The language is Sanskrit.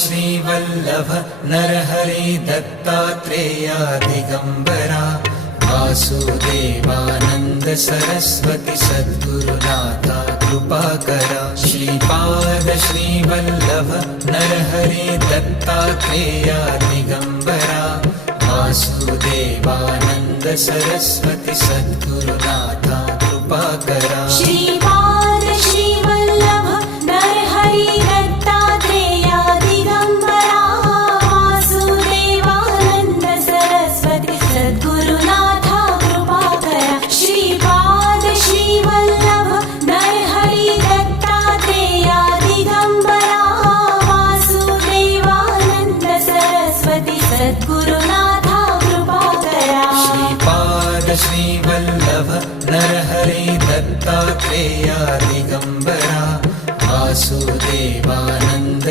श्रीवल्लभ नरहरि दत्तात्रेया दिगंबरा वासुदेवानंद सरस्वती सद्गुरुनाथा कृपाकरा। श्रीपाद श्रीवल्लभ नरहरि दत्तात्रेया दिगंबरा वासुदेवानंद सरस्वती सद्गुरुनाथा कृपाकरा। श्रीपाद श्रीवल्लभ नरहरि दत्तात्रेया दिगंबरा वासुदेवानंद सरस्वती सद्गुरुनाथा कृपाकरा। श्रीपाद श्रीवल्लभ नरहरि दत्तात्रेया दिगंबरा वासुदेवानंद सरस्वती सद्गुरुनाथा कृपाकरा। श्रीपाद श्रीवल्लभ नरहरि दत्तात्रेया दिगंबरा वासुदेवानंद